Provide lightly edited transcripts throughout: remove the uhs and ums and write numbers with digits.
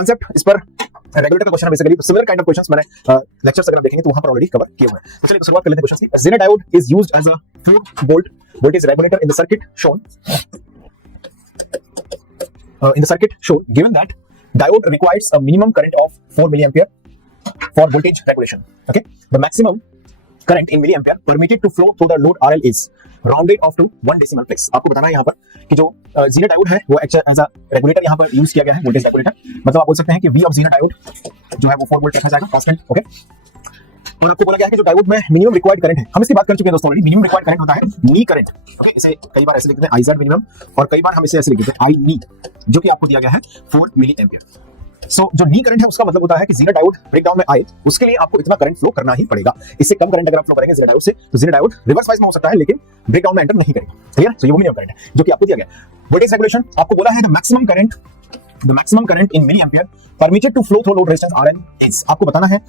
Concept इस पर regulator का क्वेश्चन है बेसिकली। तो सिमिलर काइंड ऑफ क्वेश्चंस मैंने लेक्चर्स अगर आप देखेंगे तो वहां पर ऑलरेडी कवर किए हुए हैं। तो चलिए शुरुआत कर लेते हैं क्वेश्चन की। Zener diode is used as a 4 volt voltage regulator in the circuit shown given that diode requires a minimum current of 4 milliampere for voltage regulation. Okay, the maximum current in milliampere permitted to flow through the load RL is rounded off to 1 decimal place. आपको बताना है यहाँ पर कि जो Jenner diode है वो as a regulator यहाँ पर यूज किया गया है, वोल्टेज रेगुलेटर। मतलब आप बोल सकते हैं कि V ऑफ जेनर डायोड जो है वो 4 वोल्ट रखा जाएगा कांस्टेंट। ओके, और आपको बोला गया है कि जो डायोड में मिनिमम रिक्वायर्ड करंट है, हम इसकी बात कर चुके हैं दोस्तों ऑलरेडी। मिनिमम रिक्वायर्ड करंट होता है नी करंट। ओके, इसे कई बार ऐसे लिखते हैं IZ मिनिमम और कई बार हम इसे ऐसे लिख देते हैं I नी, जो कि आपको दिया गया है 4 मिली एम्पियर। सो जो नी करंट है उसका मतलब होता है कि जेनर डायोड ब्रेकडाउन में आए उसके लिए आपको इतना करंट फ्लो करना ही पड़ेगा। इससे कम करंट अगर आप फ्लो करेंगे जेनर डायोड से तो जेनर डायोड रिवर्स वाइज में हो सकता है लेकिन ब्रेकडाउन में एंटर नहीं करेगा। क्लियर? तो ये वो मिनिमम करंट है जो कि आपको दिया गया है। वोल्टेज रेगुलेशन आपको बोला है the maximum current in milliampere permitted to flow through load resistance RL is. आपको बताना है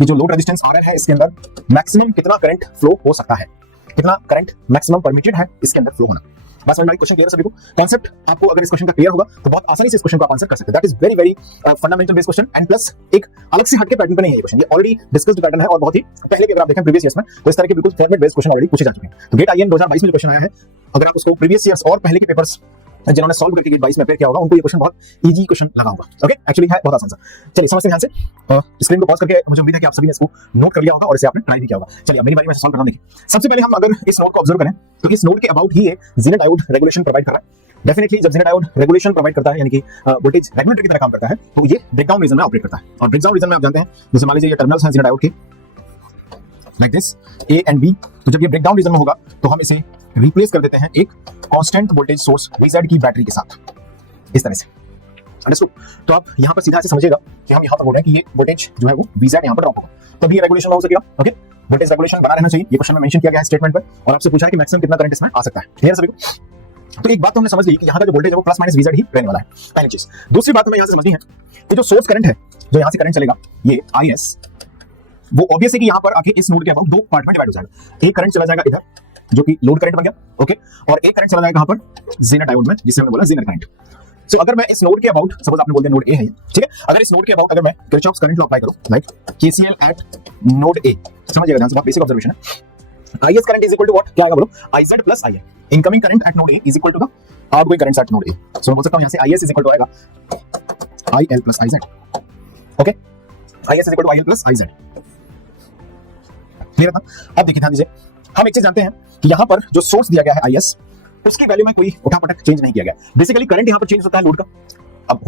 ये जो लोड रेजिस्टेंस RL है इसके अंदर मैक्सिमम कितना करंट फ्लो हो सकता है, कितना करंट मैक्सिमम परमिटेड है इसके अंदर फ्लो होना। बस समझ में क्वेश्चन क्लियर है सभी को? कॉन्सेप्ट आपको अगर इस क्वेश्चन का क्लियर होगा तो बहुत आसानी से इस क्वेश्चन को आप आंसर कर सकते हैं। That is very very fundamental based question and plus एक अलग से हटके पैटर्न पे नहीं है ये क्वेश्चन। ये ऑलरेडी डिस्कस्ड पैटर्न है और बहुत ही पहले के अगर आप देखें प्रीवियस ईयर्स में तो इस तरह के बिल्कुल फॉर्मेट बेस्ड क्वेश्चन ऑलरेडी पूछे जा चुके हैं। तो गेट IN 2022 में जो क्वेश्चन आया है, अगर आप उसको प्रीवियस ईयर्स और पहले के पेपर्स जिन्होंने सॉल्व करके गेट 22 में अपेयर किया होगा उनको ये क्वेश्चन बहुत इजी क्वेश्चन लगा होगा। ओके, एक्चुअली है बहुत आसान सा। चलिए समझते हैं ध्यान से। स्क्रीन को पॉज करके मुझे उम्मीद है कि आप सभी ने इसको नोट कर लिया होगा और इसे आपने ट्राई भी किया होगा। चलिए अब मेरी बारी में सॉल्व करना देखिए। सबसे पहले हम अगर इस नोड को ऑब्जर्व करें तो इस नोड के अबाउट ही जेनर डायोड रेगुलेशन प्रोवाइड कर रहा है। डेफिनेटली जब जेनर डायोड रेगुलेशन प्रोवाइड करता है यानी कि वोल्टेज रेगुलेटर की तरह काम करता है तो ये ब्रेकडाउन रीजन में ऑपरेट करता है। और ब्रेकडाउन रीजन में आप जानते हैं जैसे मान लीजिए ये टर्मिनल्स हैं जेनर डायोड के like this A and B। तो जब ये ब्रेकडाउन रीजन में होगा तो हम इसे रिप्लेस कर देते हैं एक कांस्टेंट वोल्टेज सोर्स VZ की बैटरी के साथ, इस तरह से। अंडरस्टूड? तो आप यहां पर सीधा ऐसे समझिएगा कि हम यहां पर बोल रहे हैं कि ये वोल्टेज जो है वो VZ यहां पर ड्रॉप होगा तभी ये रेगुलेशन हो सकेगा। ओके, वोल्टेज रेगुलेशन बना रहना चाहिए, ये क्वेश्चन में मेंशन किया गया है स्टेटमेंट पर और आपसे पूछा है कि मैक्सिमम कितना करंट इसमें आ सकता है। क्लियर सभी को? तो एक बात तो हमने समझ ली कि यहां का जो वोल्टेज है वो प्लस माइनस VZ ही रहने वाला है, पहली चीज। दूसरी बात हमें यहां से समझनी है कि जो सोर्स करंट है, जो यहां से करंट चलेगा ये IS, वो ऑब्वियस है कि यहां पर आके इस नोड के अबाउट दो पार्ट में डिवाइड हो जाएगा। एक करंट चला जाएगा इधर जो कि लोड करंट बन गया, ओके, और एक करंट चला जाएगा यहां पर जेनर डायोड में जिसे हमने बोला जेनर करंट। सो अगर मैं इस नोड के अबाउट सपोज आपने बोल दिया नोड A है, ठीक है, अगर इस नोड के अबाउट अगर मैं किरचॉफ्स करंट लॉ अप्लाई करूं like KCL at node A, समझिएगा ध्यान से, बहुत बेसिक ऑब्जर्वेशन है। IS current is equal to what, क्या आएगा बोलो, IZ plus IN। Incoming current at node A is equal to the outgoing current at node A। So मैं बोल सकता हूं यहां से IS इज इक्वल टू आएगा IL plus IZ। Okay, IS is equal to IL plus IZ। Clear था? अब देखिए ध्यान दीजिए, हम एक चीज जानते हैं कि यहां पर जो सोर्स दिया गया है IS उसकी वैल्यू में कोई उठापटक चेंज नहीं किया गया। बेसिकली करंट यहां पर चेंज होता है लोड का। अब